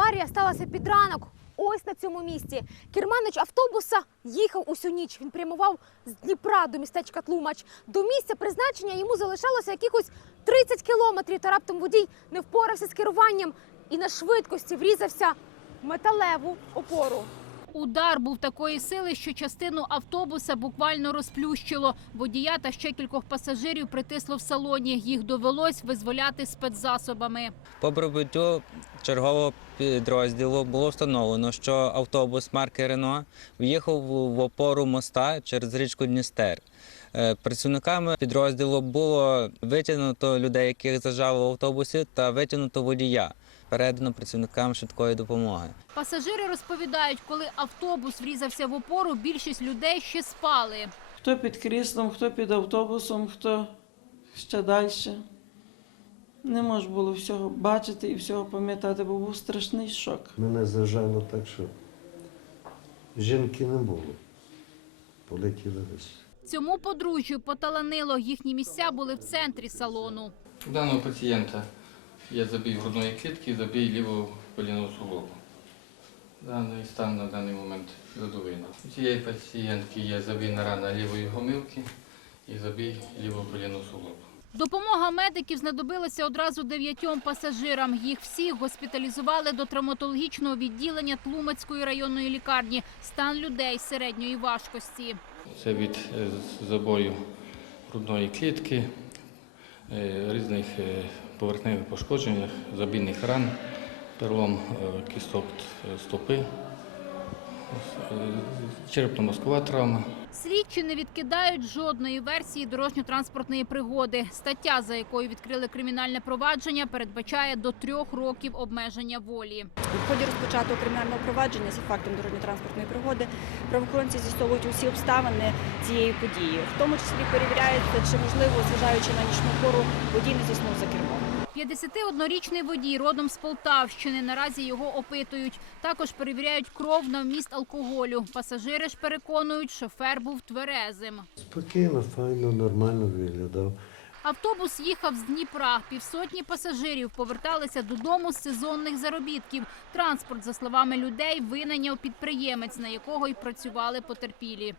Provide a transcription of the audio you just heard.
Аварія сталася під ранок. Ось на цьому місці. Керманич автобуса їхав усю ніч. Він прямував з Дніпра до містечка Тлумач. До місця призначення йому залишалося якихось 30 кілометрів. Та раптом водій не впорався з керуванням і на швидкості врізався в металеву опору. Удар був такої сили, що частину автобуса буквально розплющило. Водія та ще кількох пасажирів притисло в салоні. Їх довелось визволяти спецзасобами. По прибуттю чергового підрозділу було встановлено, що автобус марки Рено в'їхав в опору моста через річку Дністер. Е, Працівниками підрозділу було витягнуто людей, яких зажало в автобусі, та витягнуто водія. Передано працівникам швидкої допомоги. Пасажири розповідають, коли автобус врізався в опору, більшість людей ще спали. Хто під кріслом, хто під автобусом, хто ще далі. Не можна було всього бачити і всього пам'ятати, бо був страшний шок. Мене зажало так, що жінки не було. Полетіли десь. Цьому подружжю поталанило. Їхні місця були в центрі салону. У даного пацієнта є забій грудної клітки, забій лівого колінного суглобу. Даний стан на даний момент задовільний. У цієї пацієнтки є забійна рана лівої гомилки і забій лівого колінного суглобу. Допомога медиків знадобилася одразу дев'ятьом пасажирам. Їх всіх госпіталізували до травматологічного відділення Тлумацької районної лікарні. Стан людей середньої важкості. Це від е, забою грудної клітки, е, різних е, поверхневих пошкоджень, забійних ран, перелом кісток стопи, черепно-мозкова травма. Слідчі не відкидають жодної версії дорожньо-транспортної пригоди. Стаття, за якою відкрили кримінальне провадження, передбачає до трьох років обмеження волі. В ході розпочатого кримінального провадження за фактом дорожньо-транспортної пригоди правоохоронці з'ясовують усі обставини цієї події. В тому числі перевіряється, чи можливо, зважаючи на нічну пору, водій не заснув за кермом. 51-річний водій родом з Полтавщини. Наразі його опитують. Також перевіряють кров на вміст алкоголю. Пасажири ж переконують, шофер був тверезим. Спокійно, файно, нормально виглядав. Автобус їхав з Дніпра. Півсотні пасажирів поверталися додому з сезонних заробітків. Транспорт, за словами людей, винайняв підприємець, на якого й працювали потерпілі.